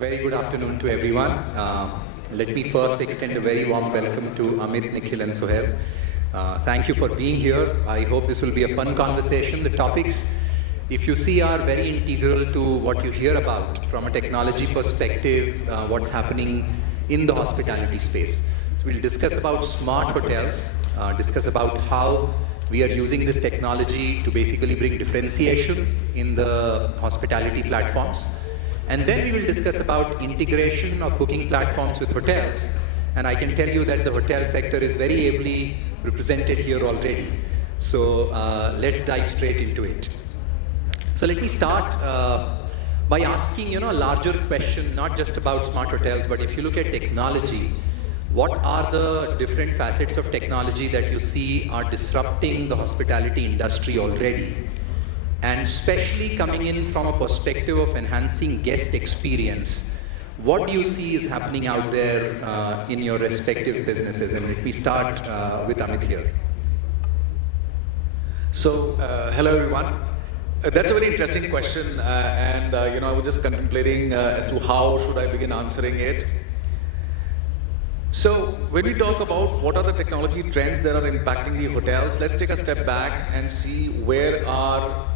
Very good afternoon to everyone. Let me first extend a very warm welcome to Amit, Nikhil and Suhail. Thank you for being here. I hope this will be a fun conversation. The topics, if you see, are very integral to what you hear about from a technology perspective, what's happening in the hospitality space. So we'll discuss about smart hotels, discuss about how we are using this technology to basically bring differentiation in the hospitality platforms. And then we will discuss about integration of booking platforms with hotels. And I can tell you that the hotel sector is very ably represented here already. So let's dive straight into it. So let me start by asking a larger question, not just about smart hotels, but if you look at technology, what are the different facets of technology that you see are disrupting the hospitality industry already? And especially coming in from a perspective of enhancing guest experience, what do you see is happening out there in your respective businesses? And let me start with Amit here. So, hello everyone. That's a very interesting question, and I was just contemplating as to how should I begin answering it. So, when we talk about what are the technology trends that are impacting the hotels, let's take a step back and see where are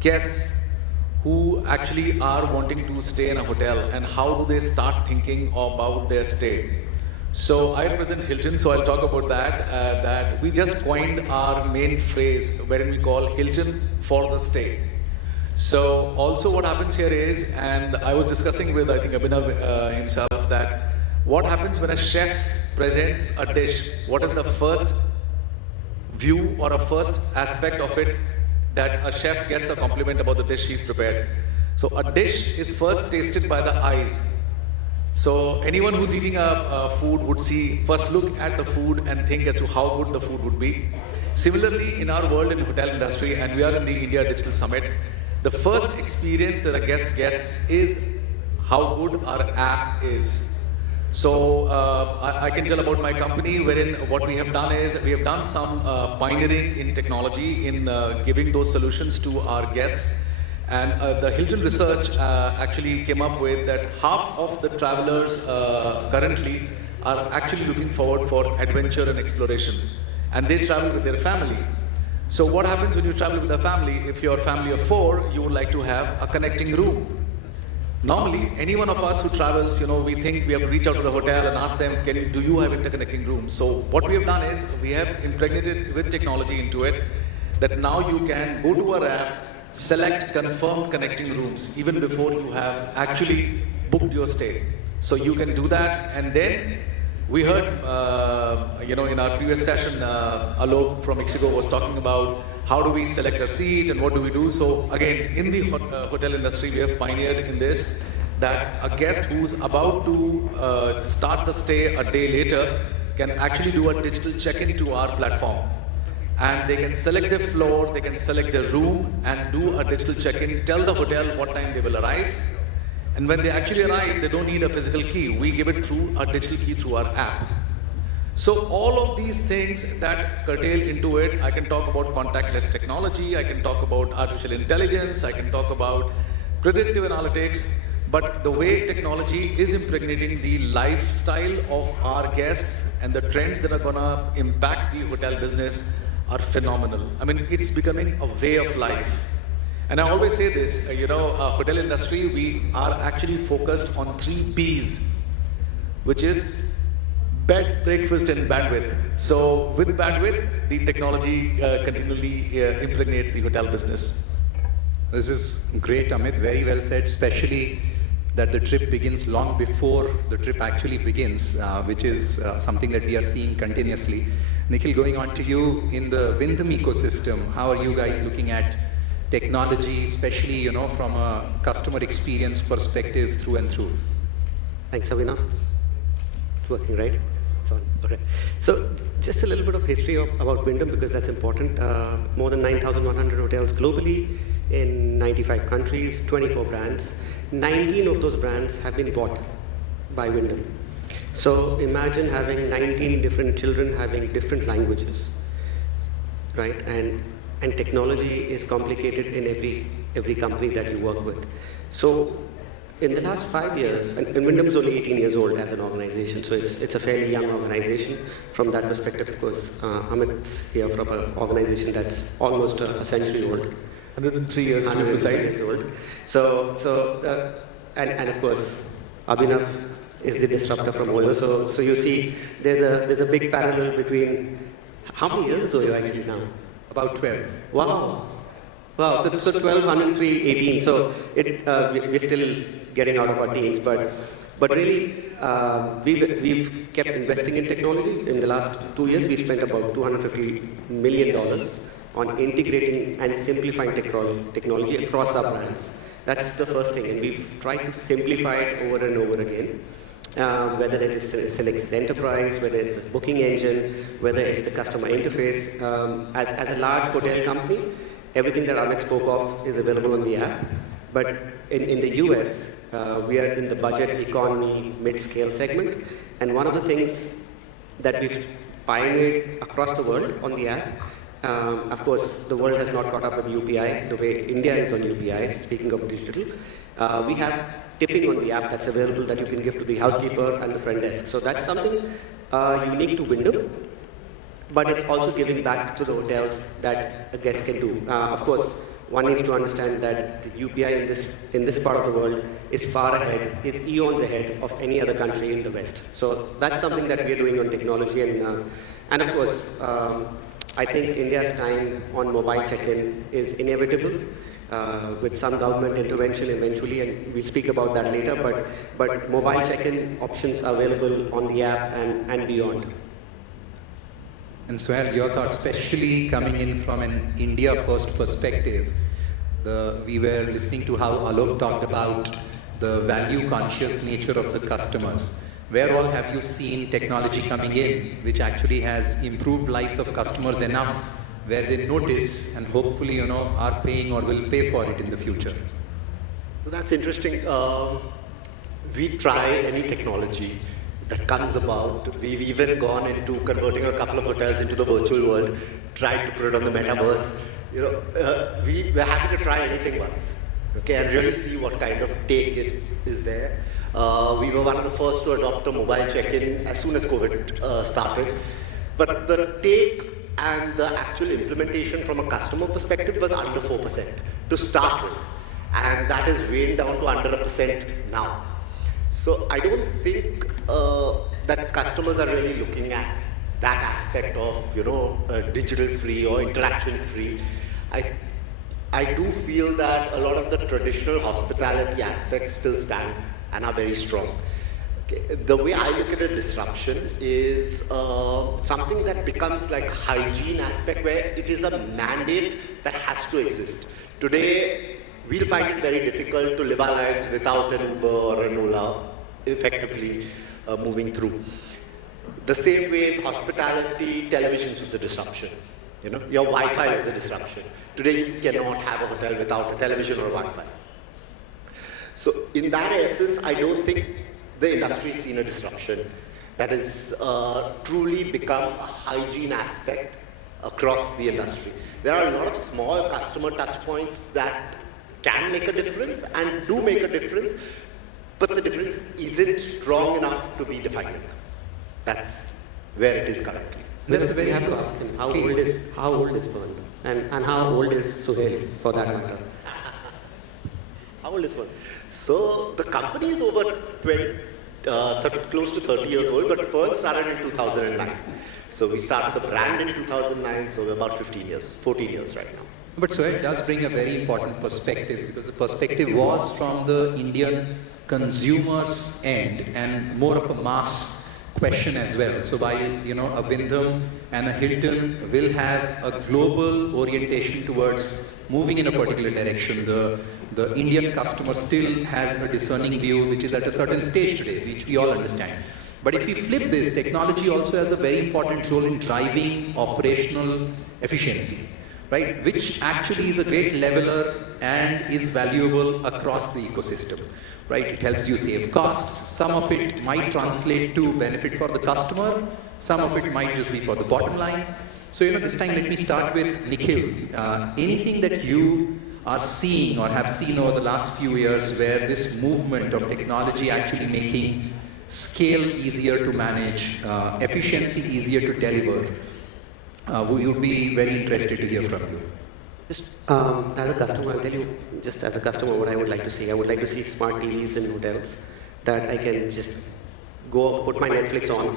guests who actually are wanting to stay in a hotel and how do they start thinking about their stay. So I represent Hilton, so I'll talk about that. That we just coined our main phrase wherein we call Hilton for the stay. So also what happens here is, and I was discussing with I think Abhinav himself, that what happens when a chef presents a dish, what is the first view or a first aspect of it that a chef gets a compliment about the dish he's prepared. So a dish is first tasted by the eyes. So anyone who's eating a food would first look at the food and think as to how good the food would be. Similarly, in our world in hotel industry, and we are in the India Digital Summit, the first experience that a guest gets is how good our app is. So I can tell about my company, wherein what we have done is we have done some pioneering in technology in giving those solutions to our guests. And the Hilton research actually came up with that half of the travelers currently are actually looking forward for adventure and exploration. And they travel with their family. So what happens when you travel with a family? If you're a family of 4, you would like to have a connecting room. Normally, any one of us who travels, we think we have to reach out to the hotel and ask them, do you have interconnecting rooms? So what we have done is we have impregnated with technology into it that now you can go to our app, select confirmed connecting rooms even before you have actually booked your stay. So you can do that, and then we heard, in our previous session, Alok from Mexico was talking about how do we select our seat and what do we do. So again, in the hotel industry, we have pioneered in this, that a guest who's about to start the stay a day later can actually do a digital check-in to our platform. And they can select their floor, they can select their room and do a digital check-in, tell the hotel what time they will arrive. And when they actually arrive, they don't need a physical key. We give it through a digital key through our app. So all of these things that curtail into it, I can talk about contactless technology, I can talk about artificial intelligence, I can talk about predictive analytics, but the way technology is impregnating the lifestyle of our guests and the trends that are gonna impact the hotel business are phenomenal. I mean, it's becoming a way of life. And I always say this, hotel industry, we are actually focused on 3 Bs, which is bed, breakfast, and bandwidth. So with bandwidth, the technology continually impregnates the hotel business. This is great, Amit. Very well said, especially that the trip begins long before the trip actually begins, which is something that we are seeing continuously. Nikhil, going on to you, in the Wyndham ecosystem, how are you guys looking at technology, especially from a customer experience perspective through and through? Thanks, Abhinav. It's working, right? It's on. Okay. So just a little bit of history about Wyndham, because that's important. More than 9,100 hotels globally in 95 countries, 24 brands. 19 of those brands have been bought by Wyndham. So imagine having 19 different children having different languages, right? And technology is complicated in every company that you work with. So in the last 5 years, and Wyndham is only 18 years old as an organization, so it's a fairly young organization. From that perspective, of course, Amit's here from an organization that's almost a century old. 103 years to be 103 precise. years old. And of course, Abhinav is the disruptor from Oyo. So you see, there's a big parallel between. How many years is Oyo actually now? About 12. Wow. Wow, so 12, 103, 18. So we're still getting out of our teens, but really, we've kept investing in technology. In the last 2 years, we spent about $250 million on integrating and simplifying technology across our brands. That's the first thing, and we've tried to simplify it over and over again. Whether it is Select's enterprise, whether it's a booking engine, whether it's the customer interface. As a large hotel company, everything that Amit spoke of is available on the app. But in the US, we are in the budget economy mid-scale segment. And one of the things that we've pioneered across the world on the app, of course, the world has not caught up with UPI the way India is on UPI, speaking of digital. We have tipping on the app that's available that you can give to the housekeeper and the front desk. So that's something unique to Wyndham, but it's also giving back to the hotels that a guest can do. Of course, one needs to understand that the UPI in this part of the world is far ahead, it's eons ahead of any other country in the West. So that's something that we're doing on technology, and of course, I think India's time on mobile check-in is inevitable. With some government intervention eventually, and we'll speak about that later, but mobile check-in options are available on the app and beyond. And Suhail, your thoughts, especially coming in from an India-first perspective. We were listening to how Alok talked about the value-conscious nature of the customers. Where all have you seen technology coming in, which actually has improved lives of customers enough where they notice and hopefully, are paying or will pay for it in the future? So that's interesting. We try any technology that comes about. We've even gone into converting a couple of hotels into the virtual world, tried to put it on the metaverse. We're happy to try anything once, okay, and really see what kind of take it is there. We were one of the first to adopt a mobile check-in as soon as COVID started, but the take and the actual implementation from a customer perspective was under 4% to start with. And that is weighing down to under 1% now. So I don't think that customers are really looking at that aspect of, digital free or interaction free. I do feel that a lot of the traditional hospitality aspects still stand and are very strong. The way I look at a disruption is something that becomes like a hygiene aspect where it is a mandate that has to exist. Today, we'll find it very difficult to live our lives without an Uber or an Ola effectively moving through. The same way in hospitality, televisions was a disruption. Your Wi-Fi was a disruption. Today, you cannot have a hotel without a television or Wi-Fi. So in that essence, I don't think the industry has seen a disruption that has truly become a hygiene aspect across the industry. There are a lot of small customer touch points that can make a difference and do make a difference, but the difference isn't strong enough to be defining. That's where it is currently. That's a very have to ask him, how old is Fern? And how old is Suhail, for that matter? How old is Fern? So the company is over close to 30 years old, but Fern started in 2009. So we started the brand in 2009, so we're about 14 years right now. But so it does bring a very important perspective, because the perspective was from the Indian consumer's end and more of a mass question as well. So while a Wyndham and a Hilton will have a global orientation towards moving in a particular direction, the Indian customer still has a discerning view, which is at a certain stage today, which we all understand. But if we flip this, technology also has a very important role in driving operational efficiency, right? Which actually is a great leveler and is valuable across the ecosystem, right? It helps you save costs. Some of it might translate to benefit for the customer. Some of it might just be for the bottom line. So, this time let me start with Nikhil. Anything that you are seeing or have seen over the last few years, where this movement of technology actually making scale easier to manage, efficiency easier to deliver. We would be very interested to hear from you. Just as a customer, I'll tell you, just as a customer, what I would like to see. I would like to see smart TVs in hotels that I can just go put my Netflix on,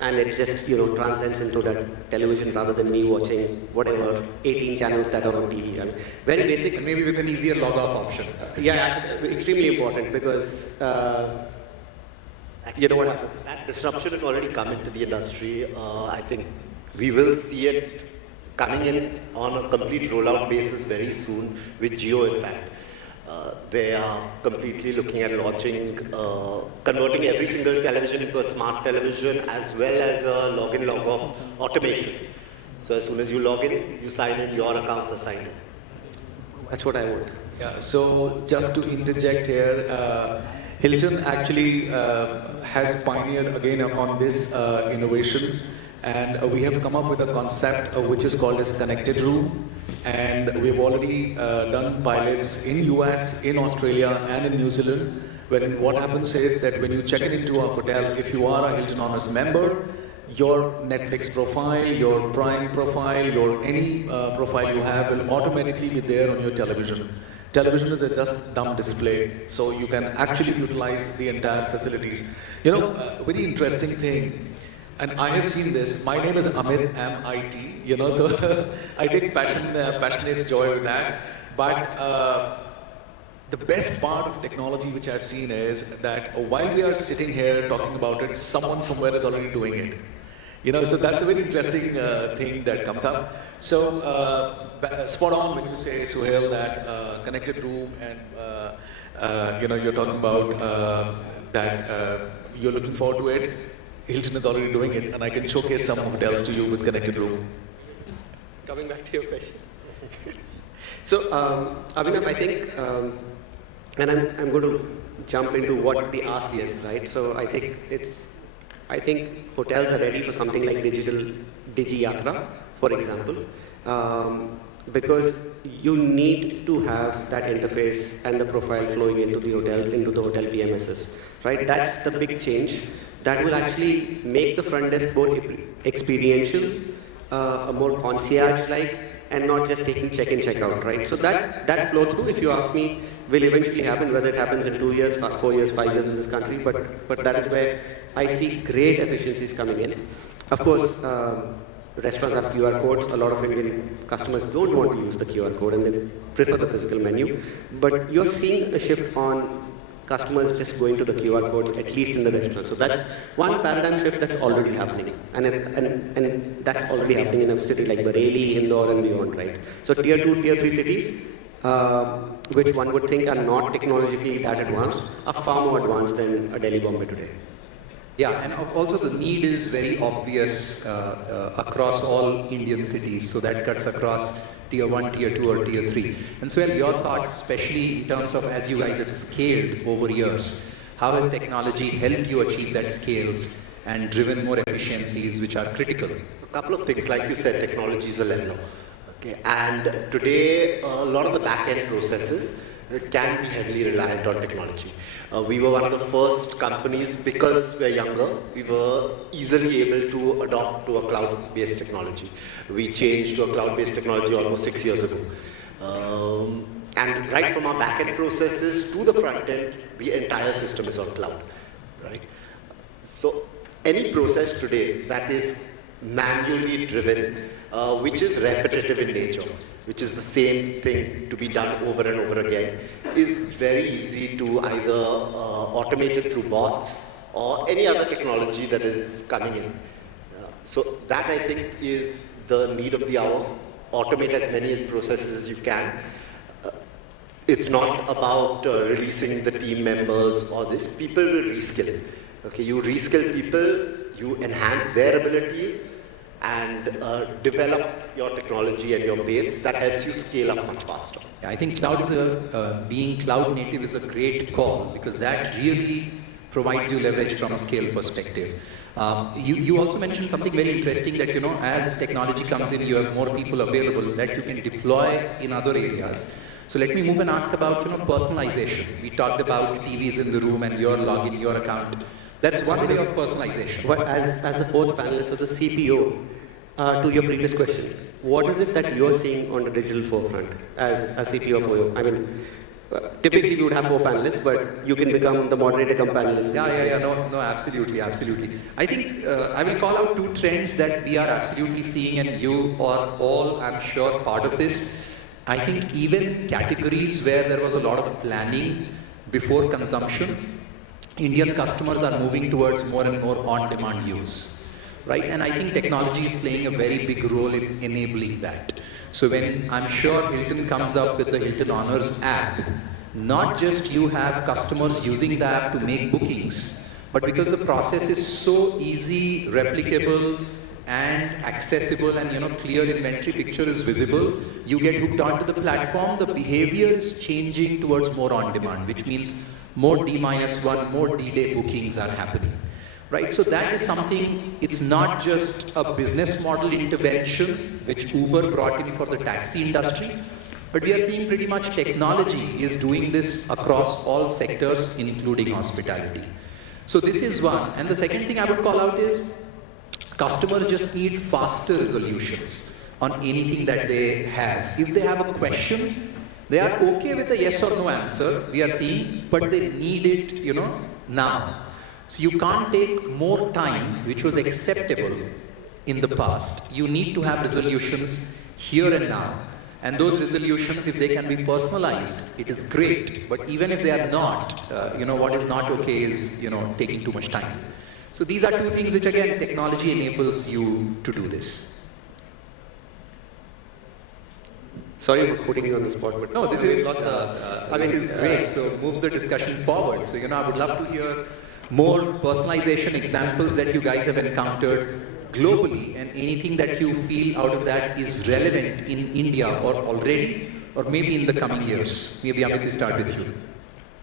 and it just, transcends into that television rather than me watching whatever 18 channels that are on TV. I mean, very basic. And maybe with an easier log off option. Yeah, extremely important because you know what happens. That disruption has already come into the industry. I think we will see it coming in on a complete rollout basis very soon with Jio, in fact. They are completely looking at launching, converting every single television into a smart television, as well as a login log-off automation. So as soon as you log in, you sign in, your accounts are signed in. That's what I want. Yeah, so just to interject here, Hilton actually has pioneered again on this innovation, and we have come up with a concept which is called as connected room, and we've already done pilots in US, in Australia and in New Zealand, wherein what happens is that when you check in into a hotel, if you are a Hilton Honors member, your Netflix profile, your Prime profile, your any profile you have will automatically be there on your television. Television is a just dumb display, so you can actually utilize the entire facilities. Very interesting thing, and I have seen this. My name is Amit, M-I-T, so I take passionate joy with that. But the best part of technology which I've seen is that while we are sitting here talking about it, someone somewhere is already doing it. So that's a very interesting thing that comes up. So spot on when you say, Suhail, that connected room, and you're talking about that you're looking forward to it. Hilton is already doing it, and I can showcase some hotels to you with connected room. Coming back to your question. So, Abhinav, I think, and I'm going to jump into what the ask is, right? So I think hotels are ready for something like digital Digi Yatra, for example, because you need to have that interface and the profile flowing into the hotel PMSs, right? That's the big change. That will actually make the front desk both experiential, a more concierge-like, and not just taking check-in, check-out, right? So that flow through, if you ask me, will eventually happen, whether it happens in 2 years, 4 years, 5 years in this country, but that is where I see great efficiencies coming in. Of course, restaurants have QR codes. A lot of Indian customers don't want to use the QR code and they prefer the physical menu. But you're seeing a shift on customers just going to the QR codes, at least in the restaurant. So that's one paradigm shift that's already happening. And that's already happening in a city like Bareilly, Indore and beyond, right? So tier 2, tier 3 cities, which one would think are not technologically that advanced, are far more advanced than Delhi, Bombay today. Yeah, and also the need is very obvious across all Indian cities, so that cuts across tier 1, tier 2 or tier 3. And so your thoughts, especially in terms of as you guys have scaled over years, how has technology helped you achieve that scale and driven more efficiencies which are critical? A couple of things, like you said, technology is a leveler. Okay. And today, a lot of the back-end processes can be heavily reliant on technology. We were one of the first companies, because we're younger, we were easily able to adopt to a cloud-based technology. We changed to a cloud-based technology almost 6 years ago. And right from our back-end processes to the front-end, the entire system is on cloud, right? So any process today that is manually driven, which is repetitive in nature, which is the same thing to be done over and over again, is very easy to either automate it through bots or any other technology that is coming in. So that, I think, is the need of the hour. Automate as many processes as you can. It's not about releasing the team members or this. People will reskill. Okay, you reskill people, you enhance their abilities, and develop your technology and your base. That helps you scale up much faster. Yeah, I think cloud is being cloud native is a great call, because that really provides you leverage from a scale perspective. You also mentioned something very interesting, that as technology comes in, you have more people available that you can deploy in other areas. So let me move and ask about personalization. We talked about TVs in the room and your login, your account. That's one way of personalization. But as the fourth panelist, as the CPO, to your previous question, what is it that you're seeing on the digital forefront as a CPO for you? I mean, typically we would have 4 panelists, but you can become the moderator come panelist. Yeah, no, absolutely. I think I will call out 2 trends that we are absolutely seeing, and you are all, I'm sure, part of this. I think even categories where there was a lot of planning before consumption, Indian customers are moving towards more and more on-demand use, right? And I think technology is playing a very big role in enabling that. So when I'm sure Hilton comes up with the Hilton Honors app, not just you have customers using the app to make bookings, but because the process is so easy, replicable, and accessible, and clear inventory picture is visible, you get hooked onto the platform. The behavior is changing towards more on demand, which means more D-1, more D-day bookings are happening, right? So that is something, it's not just a business model intervention which Uber brought in for the taxi industry, but we are seeing pretty much technology is doing this across all sectors, including hospitality. So this is one. And the second thing I would call out is customers just need faster resolutions on anything that they have. If they have a question, they are okay with a yes or no answer, we are seeing, but they need it, now. So you can't take more time, which was acceptable in the past. You need to have resolutions here and now. And those resolutions, if they can be personalized, it is great. But even if they are not, what is not okay is, taking too much time. So these are 2 things which, again, technology enables you to do this. Sorry for putting you on the spot, but no, this is great. So it moves the discussion forward. So I would love to hear more personalization examples that you guys have encountered globally, and anything that you feel out of that is relevant in India or already, or maybe in the coming years. Maybe Amit, we start with you.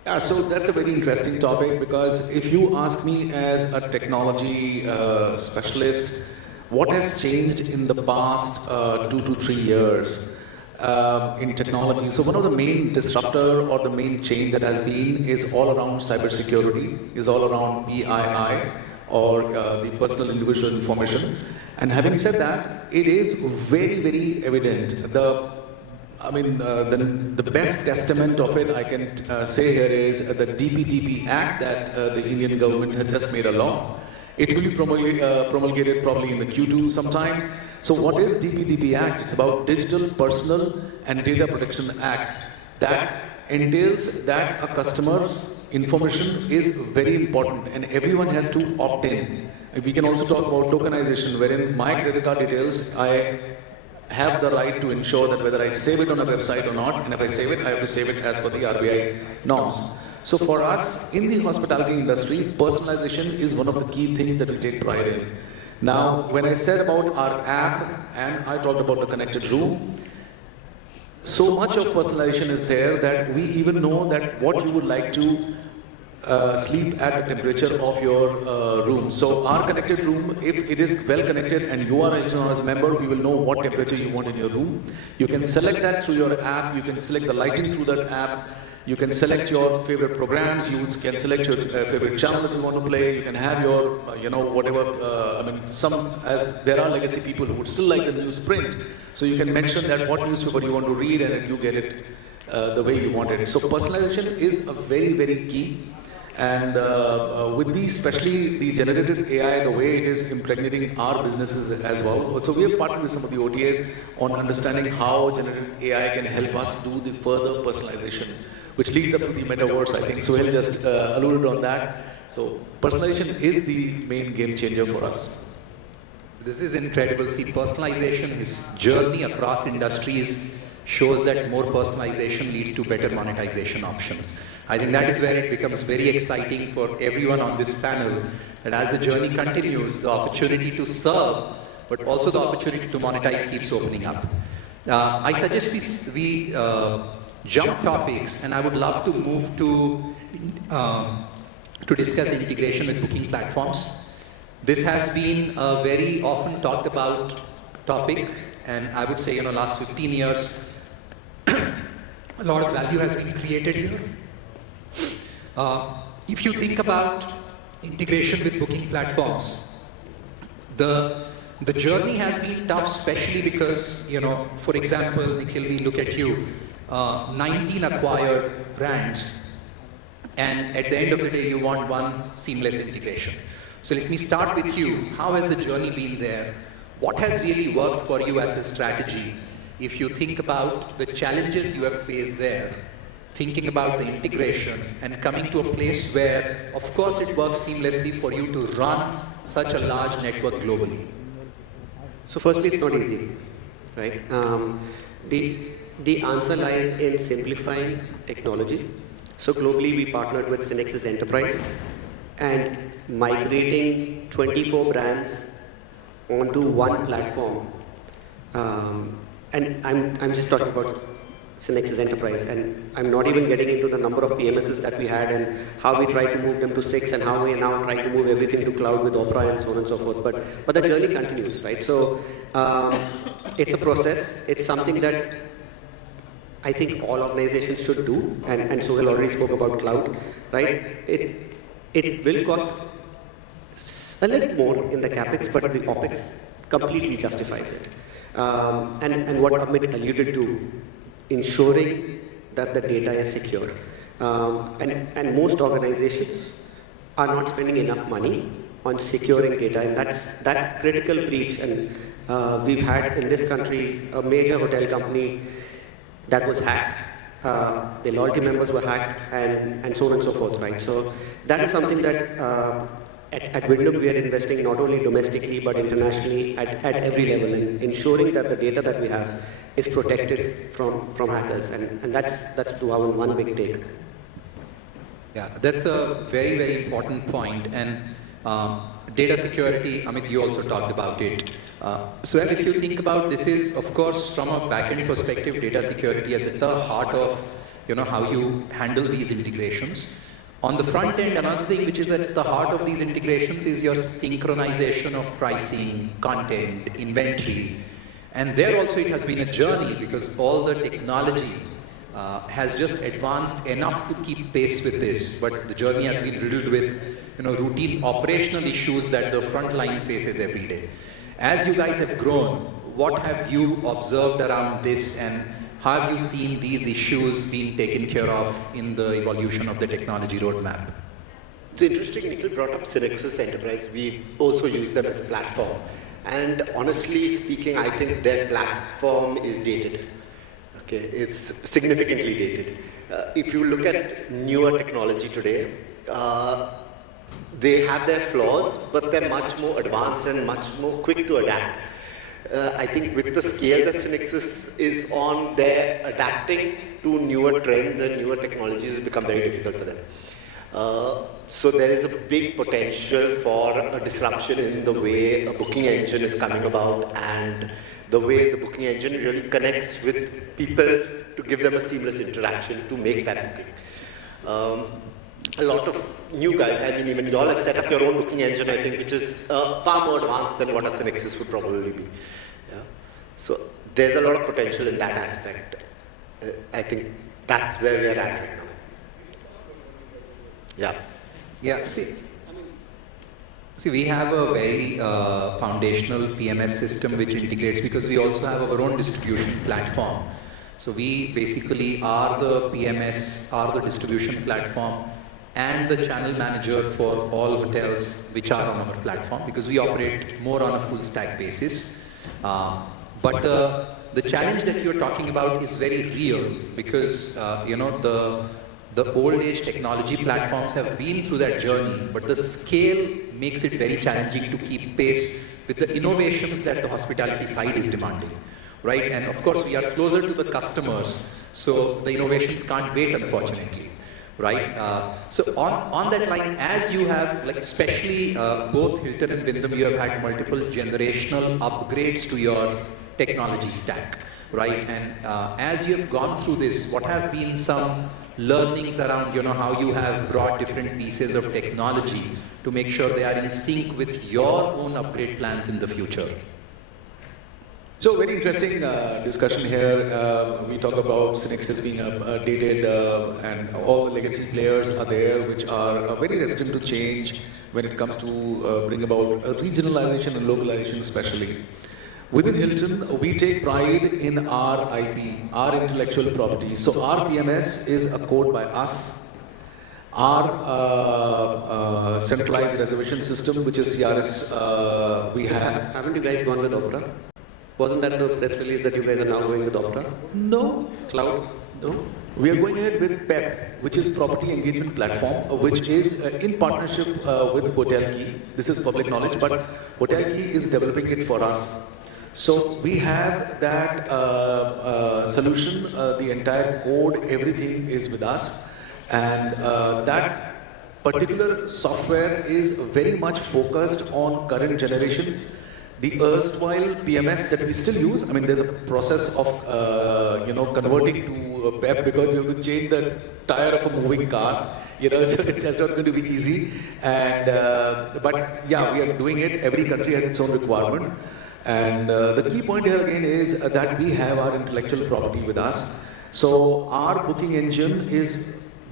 Yeah, so that's a very interesting topic, because if you ask me as a technology specialist, what has changed in the past 2 to 3 years in technology? So one of the main disruptor or the main change that has been is all around cybersecurity, is all around PII, or the personal individual information. And having said that, it is very, very evident. The best testament of it I can say here is the DPTP Act that the Indian government has just made a law. It will be promulgated probably in the Q2 sometime. So what is DPTP Act? It's about Digital Personal and Data Protection Act. That entails that a customer's information is very important and everyone has to opt in. We can also talk about tokenization, wherein my credit card details, I have the right to ensure that whether I save it on a website or not, and if I save it, I have to save it as per the RBI norms. So for us, in the hospitality industry, personalization is one of the key things that we take pride in. Now, when I said about our app, and I talked about the connected room, so much of personalization is there that we even know that what you would like to sleep at the temperature of your room. So our connected room, if it is well connected and you are an Honors member, we will know what temperature you want in your room. You can select that through your app, you can select the lighting through that app, you can select your favorite programs, you can select your favorite channel that you want to play, you can have your, as there are legacy people who would still like the newsprint. So you can mention that what newspaper you want to read and you get it the way you want it. So personalization is a very, very key. And with these, especially the generative AI, the way it is impregnating our businesses as well. So we have partnered with some of the OTAs on understanding how generative AI can help us do the further personalization, which leads up to the metaverse. I think Suhail just alluded on that. So personalization is the main game changer for us. This is incredible. See, personalization, his journey across industries shows that more personalization leads to better monetization options. I think that is where it becomes very exciting for everyone on this panel, that as the journey continues, the opportunity to serve, but also the opportunity to monetize keeps opening up. I suggest we jump topics, and I would love to move to discuss integration with booking platforms. This has been a very often talked about topic, and I would say, last 15 years, a lot of value has been created here. If you think about integration with booking platforms, the journey has been tough, especially because, for example, Nikhil, we look at you, 19 acquired brands, and at the end of the day, you want one seamless integration. So let me start with you. How has the journey been there? What has really worked for you as a strategy? If you think about the challenges you have faced there, thinking about the integration and coming to a place where, of course, it works seamlessly for you to run such a large network globally. So firstly, it's not easy, right? The answer lies in simplifying technology. So globally, we partnered with Synexus Enterprise and migrating 24 brands onto one platform. And I'm just talking about Synexus Enterprise, and I'm not even getting into the number of PMSs that we had and how we tried to move them to 6 and how we are now trying to move everything to cloud with Opera and so on and so forth. But the journey continues, right? So it's a process. It's something that I think all organizations should do, and Suhail already spoke about cloud, right? It will cost a little more in the capex, but the opex completely justifies it. And what Amit alluded to, ensuring that the data is secure. And most organizations are not spending enough money on securing data, and that's that critical breach. And we've had in this country a major hotel company that was hacked. The loyalty members were hacked, and so on and so forth, right? So that is something that at Wyndham we are investing not only domestically but internationally at every level, in ensuring that the data that we have is protected from hackers, and that's to our one big take. Yeah, that's a very, very important point. And data security, Amit, you also talked about it. So if you think about this is, of course, from a back-end perspective, data security is at the heart of how you handle these integrations. On the front end, another thing which is at the heart of these integrations is your synchronization of pricing, content, inventory. And there also it has been a journey because all the technology has just advanced enough to keep pace with this, but the journey has been riddled with routine operational issues that the front line faces every day. As you guys have grown, what have you observed around this, and how have you seen these issues being taken care of in the evolution of the technology roadmap? It's interesting, Nikhil brought up Synexus Enterprise. We also use them as a platform. And honestly speaking, I think their platform is dated. Okay, it's significantly dated. If you look at newer technology today, they have their flaws, but they're much more advanced and much more quick to adapt. I think with the scale that Synexus is on, they're adapting to newer trends and newer technologies has become very difficult for them. So there is a big potential for a disruption in the way a booking engine is coming about and the way the booking engine really connects with people to give them a seamless interaction to make that booking. A lot of new guys, I mean even you all have set up your own booking engine, I think, which is far more advanced than what a Synexus would probably be. Yeah? So there's a lot of potential in that aspect. I think that's where we're at right now. Yeah. Yeah, see, we have a very foundational PMS system which integrates, because we also have our own distribution platform. So we basically are the PMS, are the distribution platform, and the channel manager for all hotels which are on our platform, because we operate more on a full stack basis. But the challenge that you're talking about is very real, because the old age technology platforms have been through that journey, but the scale makes it very challenging to keep pace with the innovations that the hospitality side is demanding, right? And of course, we are closer to the customers, so the innovations can't wait, unfortunately, right? So on that line, as you have, like especially both Hilton and Wyndham, you have had multiple generational upgrades to your technology stack, right? And as you have gone through this, what have been some learnings around, how you have brought different pieces of technology to make sure they are in sync with your own upgrade plans in the future? So very interesting discussion here. We talk about Synix as being dated and all the legacy players are there which are very resistant to change when it comes to bring about regionalization and localization especially. Within Hilton, we take pride in our IP, our intellectual property. So our PMS is a code by us. Our centralized reservation system, which is CRS, we have. Haven't you guys gone with Opera? Wasn't that the press release that you guys are now going with Opera? No. Cloud? No? We are going ahead with PEP, which is Property Engagement Platform, which is in partnership with Hotel Key. This is public knowledge, but Hotel Key is developing it for us. So we have that solution, the entire code, everything is with us. And that particular software is very much focused on current generation. The erstwhile PMS that we still use, I mean, there's a process of, converting to PEP because we have to change the tire of a moving car, so it's just not going to be easy. And, but yeah, we are doing it. Every country has its own requirement. And the key point here again is that we have our intellectual property with us. So our booking engine is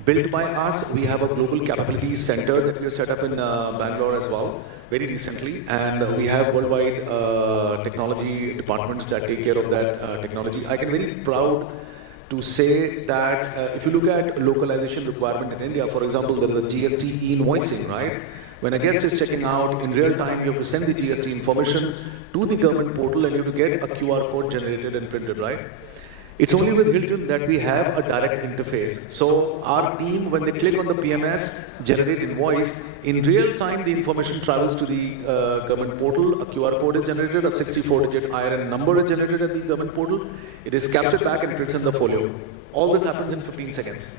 built by us. We have a global capabilities center that we have set up in Bangalore as well, very recently. And we have worldwide technology departments that take care of that technology. I can very proud to say that if you look at localization requirement in India, for example, there is a GST e-invoicing, right? When a guest is checking out, in real time, you have to send the GST information to the government portal and you have to get a QR code generated and printed, right? It's only with Hilton that we have a direct interface. So our team, when they click on the PMS, generate invoice, in real time the information travels to the government portal, a QR code is generated, a 64-digit IRN number is generated at the government portal, it is captured back and prints in the folio. All this happens in 15 seconds.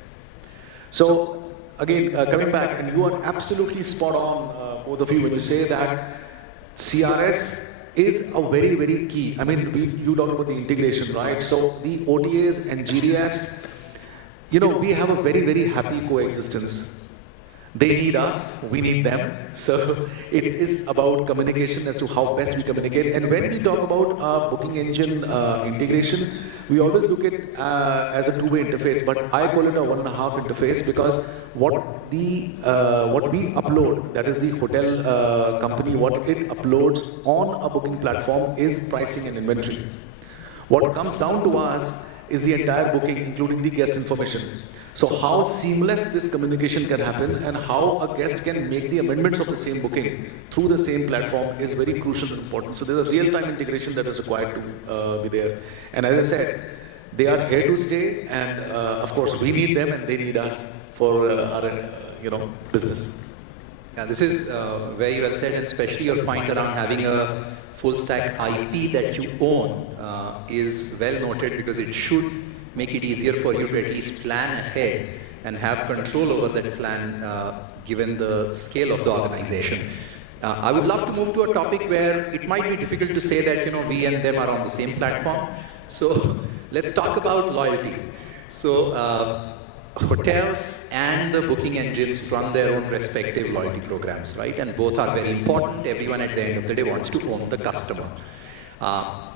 So again, coming back, and you are absolutely spot on, both of you, when you say that CRS is a very, very key. I mean, you talk about the integration, right? So the OTAs and GDS, we have a very, very happy coexistence. They need us, we need them. So it is about communication as to how best we communicate. And when we talk about booking engine integration, we always look at it as a two-way interface, but I call it a 1.5 interface because what we upload, that is the hotel company, what it uploads on a booking platform is pricing and inventory. What comes down to us is the entire booking, including the guest information. So how seamless this communication can happen and how a guest can make the amendments of the same booking through the same platform is very crucial and important. So there's a real-time integration that is required to be there. And as I said, they are here to stay, and of course we need them and they need us for our business. Yeah, this is very well said, and especially your point around having a full stack IP that you own is well noted, because it should make it easier for you to at least plan ahead and have control over that plan given the scale of the organization. I would love to move to a topic where it might be difficult to say that we and them are on the same platform. So let's talk about loyalty. So hotels and the booking engines run their own respective loyalty programs, right? And both are very important. Everyone at the end of the day wants to own the customer.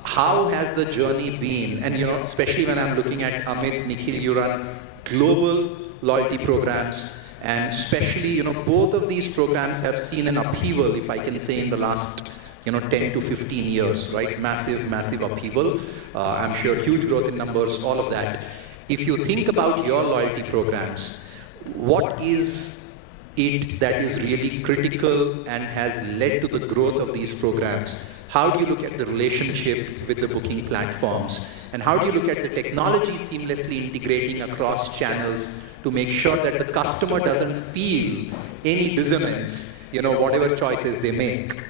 How has the journey been? And especially when I'm looking at Amit, Nikhil, you run global loyalty programs, and especially both of these programs have seen an upheaval, if I can say, in the last 10 to 15 years, right? Massive upheaval. I'm sure huge growth in numbers, all of that. If you think about your loyalty programs, what is it that is really critical and has led to the growth of these programs? How do you look at the relationship with the booking platforms? And how do you look at the technology seamlessly integrating across channels to make sure that the customer doesn't feel any dissonance, whatever choices they make?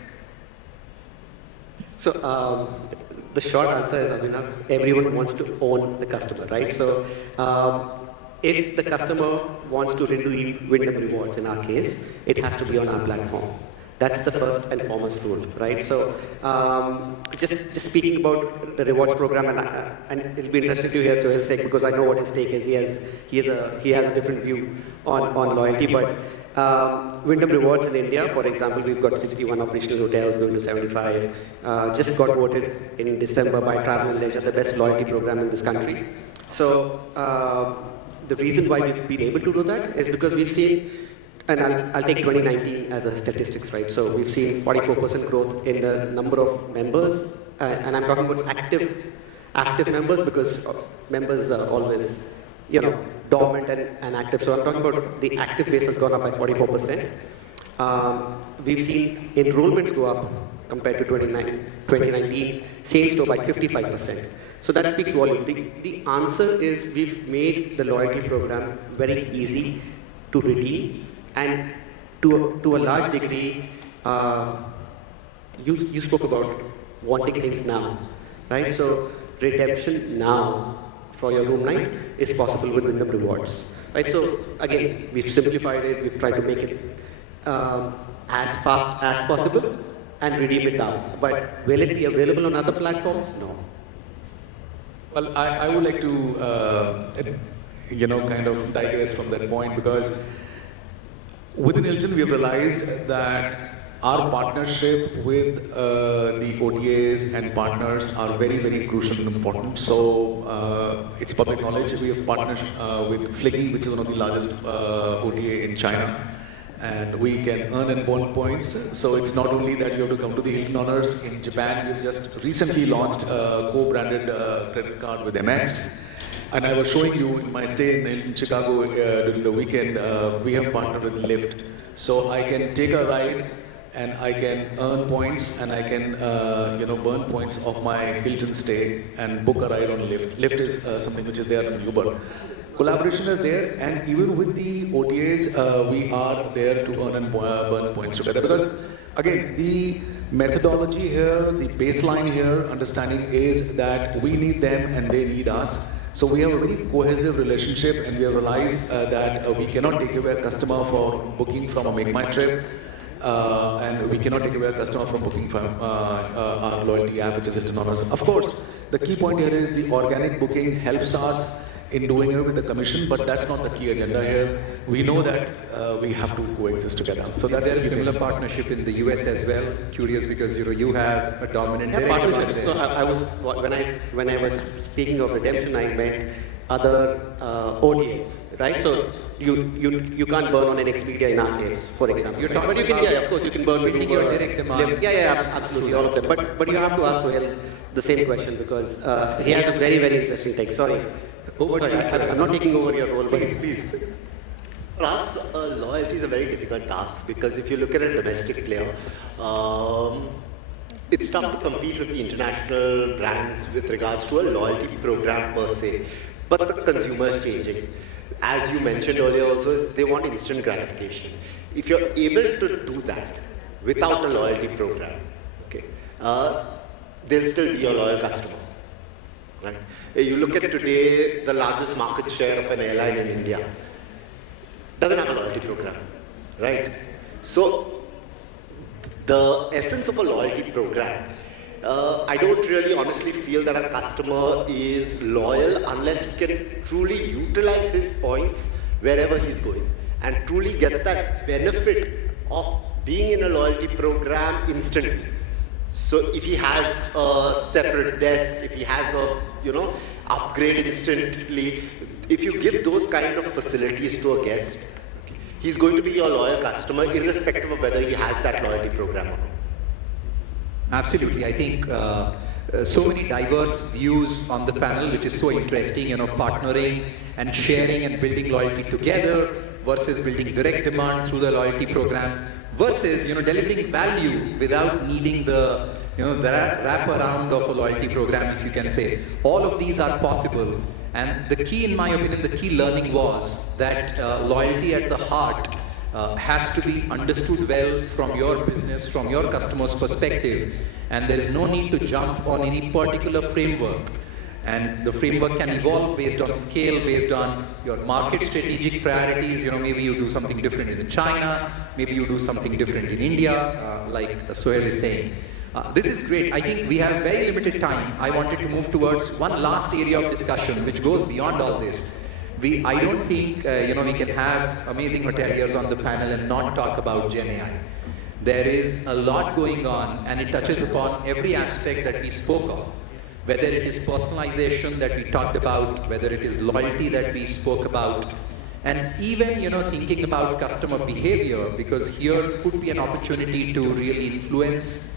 So the short answer is, Abhinav, everyone wants to own the customer, right? So if the customer wants to redeem Wyndham rewards, in our case, it has to be on our platform. That's the first and foremost rule, right? So just speaking about the rewards program, and it'll be interesting to hear Suhail's take, because I know what his take is. He has a different view on loyalty, but Wyndham Rewards in India, for example, we've got 61 operational hotels going to 75. Just got voted in December by Travel and Leisure the best loyalty program in this country. So the reason why we've been able to do that is because we've seen, and I'll take 2019 as a statistics, right? So we've seen 44% growth in the number of members, and I'm talking about active members because members are always, dormant and active. So I'm talking about the active base has gone up by 44%. We've seen enrollments go up compared to 2019, same store by 55%. So that speaks volume. The answer is we've made the loyalty program very easy to redeem, and to a large degree, you spoke about wanting things now, right? So redemption now for your room night is possible with Wyndham Rewards, right? So again, we've simplified it, we've tried to make it as fast as possible and redeem it now. But will it be available on other platforms? No. Well, I would like to, kind of digress from that point, because within Hilton, we have realized that our partnership with the OTAs and partners are very, very crucial and important. So it's public knowledge. We have partnered with Fliggy, which is one of the largest OTA in China. And we can earn and burn points. So it's not only that you have to come to the Hilton Honors. In Japan, we've just recently launched a co-branded credit card with MX. And I was showing you in my stay in Chicago during the weekend, we have partnered with Lyft. So I can take a ride and I can earn points and I can burn points of my Hilton stay and book a ride on Lyft. Lyft is something which is there in Uber. Collaboration is there, and even with the OTAs, we are there to earn and burn points together. Because again, the methodology here, the baseline here, understanding is that we need them and they need us. So we have a very cohesive relationship, and we have realized that we cannot take away a customer for booking from a Make My Trip, and we cannot take away a customer from booking from our loyalty app, which is Hilton Honors. Of course, the key point here is the organic booking helps us in doing it with the commission, but that's not the key agenda here. We know that we have to coexist together. So that's there a similar partnership in the US as well? Curious because you have a dominant partnership. So I was when I was speaking of redemption, I meant other OTAs, right? So you can't burn on an Expedia in our case, for example. You're talking but you can, of course, you can burn building your direct demand. Absolutely, all of them. But you have to ask Suhail the same question because he has a very, very interesting take. Sorry. I'm not taking over your role. Please. For us, loyalty is a very difficult task because if you look at a domestic player, it's tough to compete with the international brands with regards to a loyalty program per se. But the consumer is changing. As you mentioned earlier also, is they want instant gratification. If you're able to do that without a loyalty program, okay, they'll still be a loyal customer. Right? You look at today, the largest market share of an airline in India doesn't have a loyalty program, right? So the essence of a loyalty program, I don't really honestly feel that a customer is loyal unless he can truly utilize his points wherever he's going and truly gets that benefit of being in a loyalty program instantly. So if he has a separate desk, if he has a, upgrade instantly, if you give those kind of facilities to a guest, he's going to be your loyal customer irrespective of whether he has that loyalty program or not. Absolutely. I think so many diverse views on the panel, which is so interesting, partnering and sharing and building loyalty together versus building direct demand through the loyalty program versus, delivering value without needing the wrap around of a loyalty program, if you can say. All of these are possible. And the key, in my opinion, the key learning was that loyalty at the heart has to be understood well from your business, from your customer's perspective. And there is no need to jump on any particular framework. And the framework can evolve based on scale, based on your market strategic priorities. Maybe you do something different in China, maybe you do something different in India, like Suhail is saying. This is great. I think we have very limited time. I wanted to move towards one last area of discussion, which goes beyond all this. I don't think we can have amazing hoteliers on the panel and not talk about Gen AI. There is a lot going on, and it touches upon every aspect that we spoke of. Whether it is personalization that we talked about, whether it is loyalty that we spoke about, and even thinking about customer behavior, because here could be an opportunity to really influence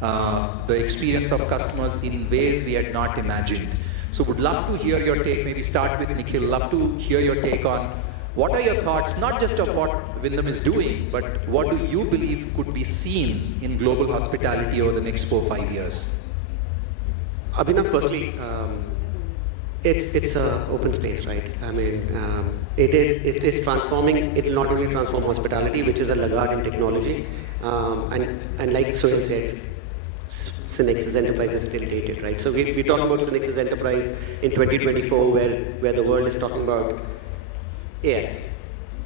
the experience of customers in ways we had not imagined. So would love to hear your take, maybe start with Nikhil, love to hear your take on what are your thoughts, not just of what Wyndham is doing, but what do you believe could be seen in global hospitality over the next 4 or 5 years? Abhinav, firstly, it's an open space, right? I mean, it is transforming. It will not only transform hospitality, which is a laggard in technology, and like Suhail said, Synex's enterprise is still dated, right? So we talk about Synex's enterprise in 2024, where the world is talking about AI,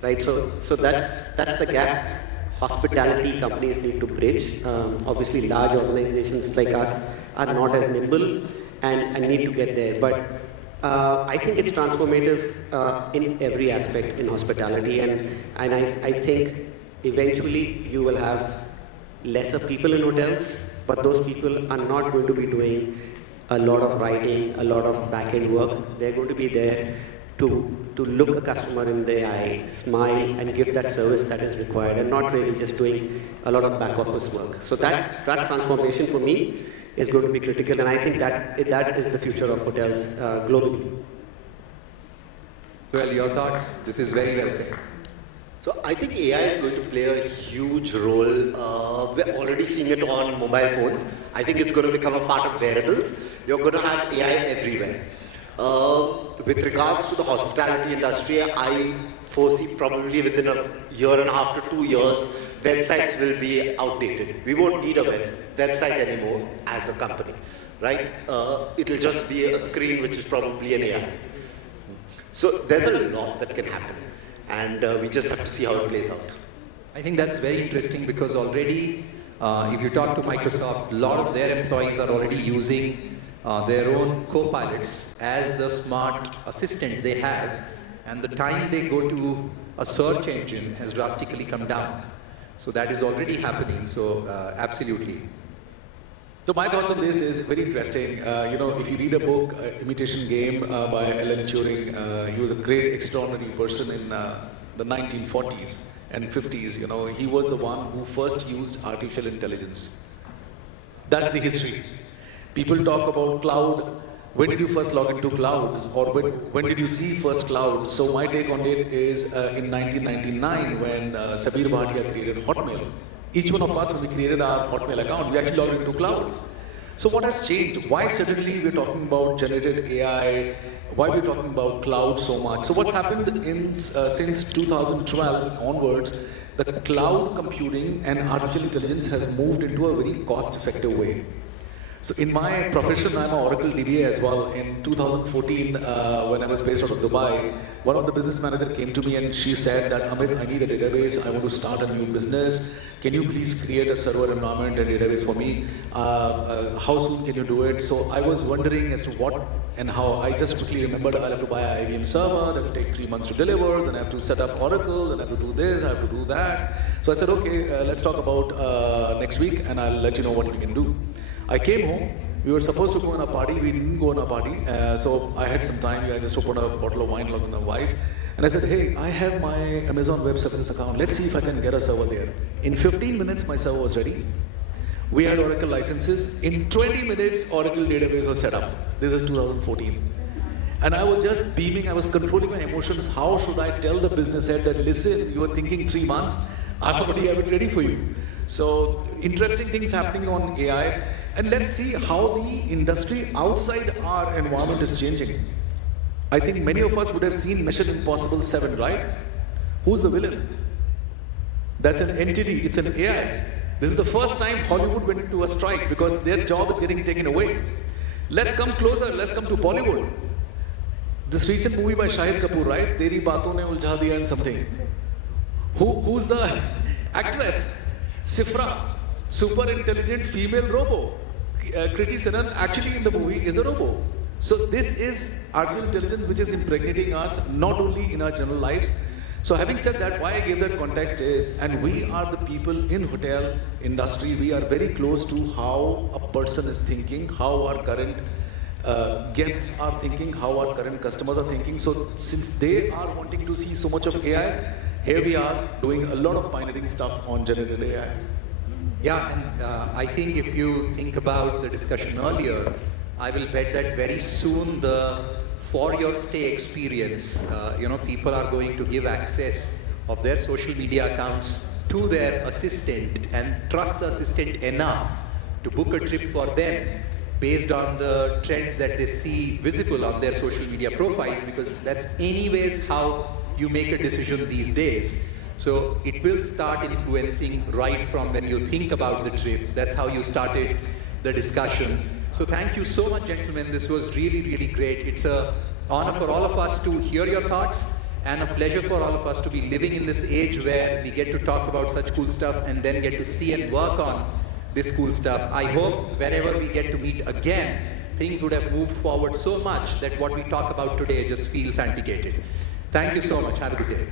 right? So that's the gap hospitality companies need to bridge. Obviously, large organizations like us are not as nimble and need to get there. But I think it's transformative in every aspect in hospitality, and I think eventually you will have lesser people in hotels, but those people are not going to be doing a lot of writing, a lot of back-end work. They're going to be there to look a customer in the eye, smile, and give that service that is required, and not really just doing a lot of back-office work. So that transformation for me is going to be critical, and I think that is the future of hotels globally. Well, your thoughts? This is very well said. So I think AI is going to play a huge role. We're already seeing it on mobile phones. I think it's going to become a part of wearables. You're going to have AI everywhere. With regards to the hospitality industry, I foresee probably within a year and a half to 2 years, websites will be outdated. We won't need a website anymore as a company, right? It'll just be a screen which is probably an AI. So there's a lot that can happen, and we just have to see how it plays out. I think that's very interesting because already, if you talk to Microsoft, a lot of their employees are already using their own co-pilots as the smart assistant they have, and the time they go to a search engine has drastically come down. So that is already happening, so absolutely. So my thoughts on this is very interesting. If you read a book, Imitation Game by Alan Turing, he was a great, extraordinary person in the 1940s and 50s. He was the one who first used artificial intelligence. That's the history. People talk about cloud. When did you first log into cloud? Or when did you see first cloud? So my take on it is in 1999 when Sabir Bhatia created Hotmail. Each one of us, when we created our Hotmail account, we actually logged into cloud. So what has changed? Why suddenly we're talking about generative AI? Why we're talking about cloud so much? So what's happened since 2012 onwards, the cloud computing and artificial intelligence has moved into a very cost-effective way. So in my profession, I'm an Oracle DBA as well. In 2014, when I was based out of Dubai, one of the business managers came to me and she said that, Amit, I need a database. I want to start a new business. Can you please create a server environment and database for me? How soon can you do it? So I was wondering as to what and how. I just quickly remembered I have to buy an IBM server, that will take 3 months to deliver, then I have to set up Oracle, then I have to do this, I have to do that. So I said, okay, let's talk about next week and I'll let you know what we can do. I came home, we were supposed to go on a party, we didn't go on a party, so I had some time, I just opened a bottle of wine along with my wife, and I said, hey, I have my Amazon Web Services account, let's see if I can get a server there. In 15 minutes, my server was ready. We had Oracle licenses. In 20 minutes, Oracle database was set up. This is 2014. And I was just beaming, I was controlling my emotions. How should I tell the business head that, listen, you were thinking 3 months, I've already have it ready for you. So, interesting things happening on AI. And let's see how the industry outside our environment is changing. I think many of us would have seen Mission Impossible 7, right? Who's the villain? That's an entity, it's an AI. This is the first time Hollywood went into a strike because their job is getting taken away. Let's come closer, let's come to Bollywood. This recent movie by Shahid Kapoor, right? Teri Baaton Ne Uljha Diya and something. Who's the actress? Sifra. Super intelligent female robo. Kriti Saran actually in the movie is a robo. So this is artificial intelligence which is impregnating us not only in our general lives. So having said that, why I gave that context is, and we are the people in hotel industry, we are very close to how a person is thinking, how our current guests are thinking, how our current customers are thinking. So since they are wanting to see so much of AI, here we are doing a lot of pioneering stuff on generative AI. Yeah, and I think if you think about the discussion earlier, I will bet that very soon the for your stay experience, people are going to give access of their social media accounts to their assistant and trust the assistant enough to book a trip for them based on the trends that they see visible on their social media profiles, because that's anyways how you make a decision these days. So it will start influencing right from when you think about the trip. That's how you started the discussion. So thank you so much, gentlemen. This was really, really great. It's an honor for all of us to hear your thoughts and a pleasure for all of us to be living in this age where we get to talk about such cool stuff and then get to see and work on this cool stuff. I hope whenever we get to meet again, things would have moved forward so much that what we talk about today just feels antiquated. Thank you so much. Have a good day.